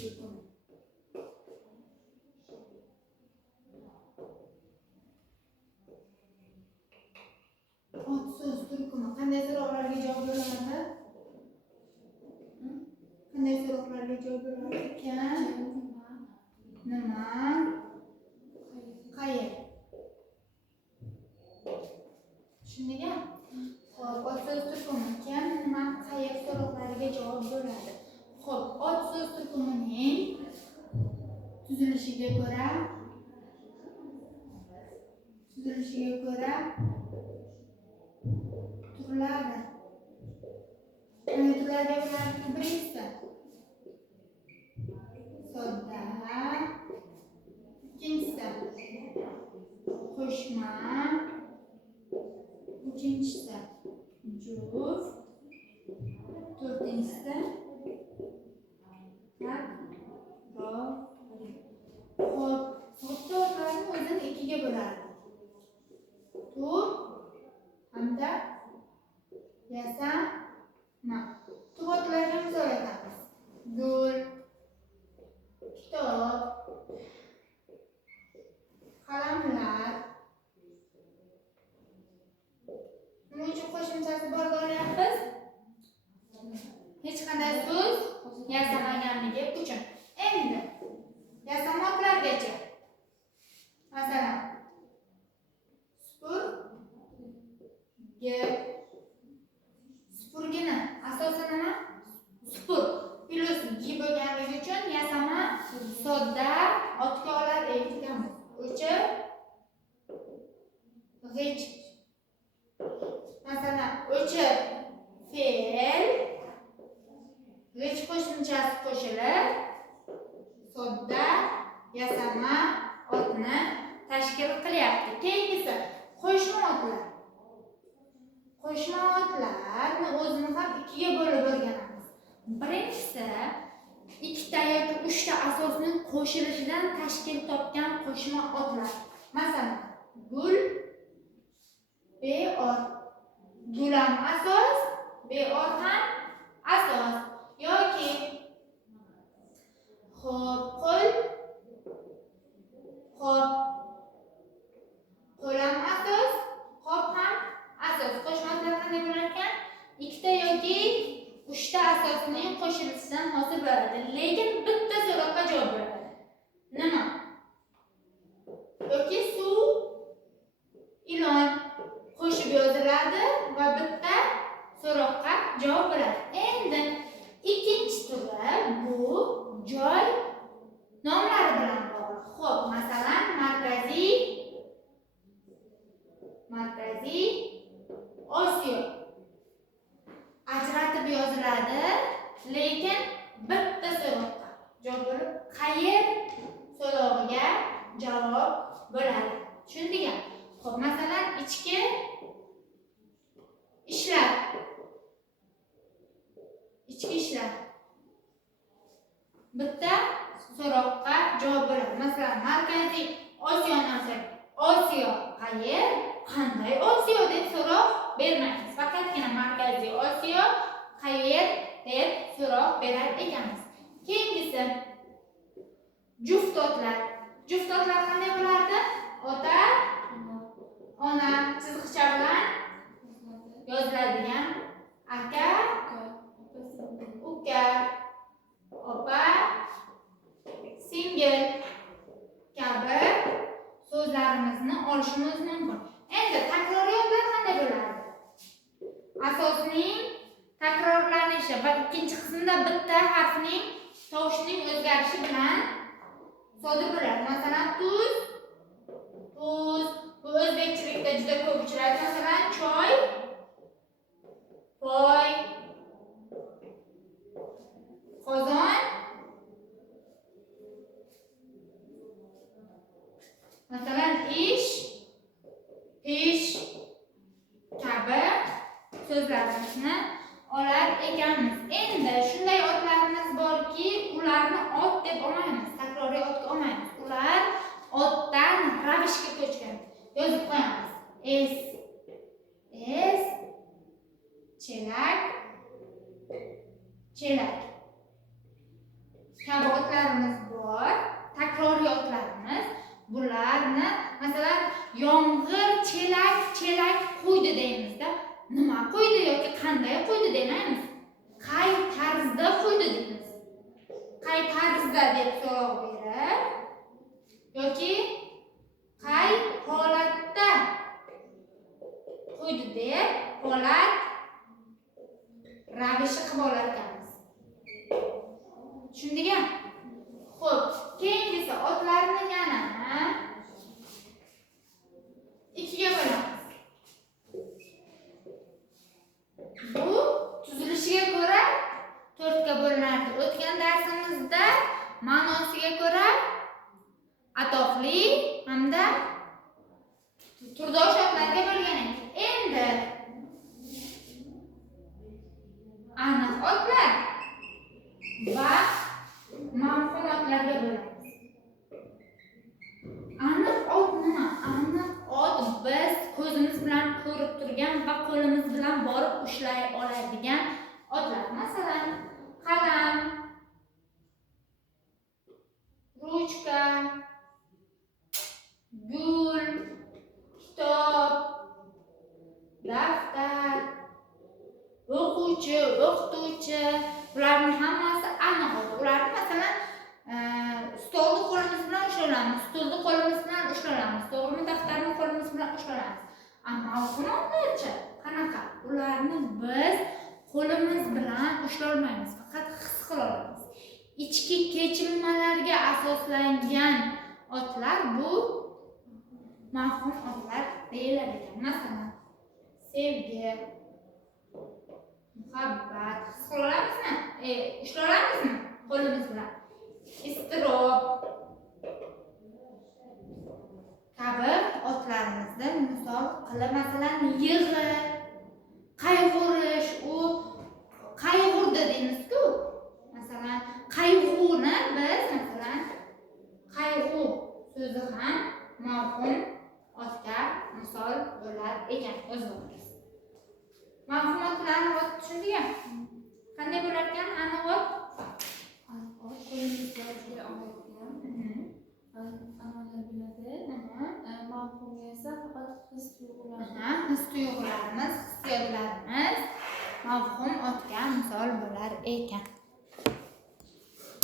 turkumi. Ot so'z turkumi qanday so'rovlarga javob beradi? Qanday so'rovlarga javob beradi ekan? Nima? Qayer? Tushundingmi? Xo'p, ot so'z turkumi kim, nima, qayer so'rovlariga javob beradi. Xo'p, ot so'z turkumining tuzilishiga ko'ra turlari. Qanday turlarga bo'lardi? Birinchisi sodda, ikkinchisi qo'shma, uchinchisi juft, to'rtinchisi takror. Xo'p, sodda otlarni o'zini ikkiga bo'ladi. Tur hamda yasama. Turlarga misol aytamiz. Gul, kitob, qalamlar. Nima uchun qo'shimchasi borga olyapmiz? Hech qanday so'z yasamaganligi uchun. Endi yasama otlargacha. Masalan, supurgini asosi nima? Supur plus gi bo'lganligi uchun yasama sodda otga olar ekanmiz. O'chi g'ich. Masalan, o'chi fe'l g'ich qo'shimchasi qo'shilib sodda yasama otni tashkil qilyapti. Keyingisi qo'shma otlar. Qo'shma otlarni o'zini ham ikkiga bo'lib o'rganamiz. Birinchisi ikkita yoki uchta asosning qo'shilishidan tashkil topgan qo'shma otlar. Masalan, gul, beor. Gul ham asos, beor ham asos. Yoki qo'l ham asos, qop ham asos. Qo'shma otlar qanday bo'lar ekan? Ikkita yoki uchta asosning qo'shilishidan hosil bo'ladi. Lekin bitta so'roqqa javob beradi. Nima? Yoki suv, ilon qo'shib yoziladi va bitta so'roqqa javob beradi. Endi ikkinchi turi bu joy nomlari bilan bog'liq. Xo'p, masalan, Markaziy Osiyo ajratib yoziladi, lekin bitta so'roqqa javob berib, qayer so'rog'iga javob bo'ladi. Tushundingmi? Xo'p, masalan, ichki ishlar. Bitta so'roqqa javob bo'ladi. Masalan, Markaziy Osiyoni olsak, Osiyo qayer, qanday Osiyo deb so'roq bermaymiz. Faqatgina Markaziy Osiyo qayer deb so'roq berar ekanmiz. Keyingisi juft otlar. Juft otlar qanday bo'lardi? Ota, ona chiziqcha bilan yoziladigan, aka, uka, opa, singil kabi so'zlarimizni olishimiz mumkin. Endi takroriyatlar qanday bo'ladi? Asosning takrorlanishi va ikkinchi qismda bitta harfning tovushning o'zgarishi bilan sodir bo'ladi. Masalan, tuz. Bu o'zbekchilikda juda ko'p uchraydi. Masalan, choy, poy, qozon, masalan, ish, pish kabi so'zlarimizni olar ekanmiz. Endi shunday otlarimiz borki, ularni ot deb olmaymiz, takroriy otga olmaymiz. Ular otdan ravishga ko'chgan. Yozib qo'yamiz. Chelak. kabi otlarimiz bor. Takroriy otlarimiz. Bularni masalan yomg'ir chelak qo'ydi deymizda. Nima qo'ydi yoki qanday qo'ydi demaymiz. Qay tarzda qo'ydi deymiz. Qay tarzda deb so'roq berib yoki qay holatda qo'ydi deb holat ravishi qilib olar ekanmiz. Tushundingmi? Xo'p, keyingisi otlarni yana ikkiga bo'lamiz. Bu tuzilishiga ko'ra 4 ga bo'linadi. O'tgan darsimizda ma'nosiga ko'ra atoqli hamda turdosh otlarga bo'lgan edik. Endi aniq otlar va mavhum otlarga bo'lamiz. Aniq ot nima? Aniq ot biz ko'zimiz bilan ko'rib turgan va qo'limiz bilan borib ushlay oladigan otlar. Masalan, qalam, ruchka, gul, kitob, daftar, o'quvchi, o'qituvchi, bularning hammasi aniq ot. Ularni masalan stolni qo'limiz bilan ushlaymiz, stolni qo'limiz bilan ushlaymiz, to'g'rimi? Daftarni qo'limiz bilan ushlaymiz. Ammo mavhumotlarcha qanaqa? Ularni biz qo'limiz bilan ushlay olmaymiz, faqat his qila olamiz. Ichki kechinmalarga asoslangan otlar bu mavhum otlar deyiladi. Masalan, sevgi, muhabbat his qila olamizmi? Ushlay olamizmi qo'limiz bilan? Iztirob kabi otlarimizda misol qilib, masalan, yig'i, qayg'urish, u qayg'urdi deymiz-ku. Masalan, qayg'uni biz masalan qayg'u so'zi ham mavhum otga misol bo'lar ekan o'z vaqtida. Mavhum otlarni tushundingmi?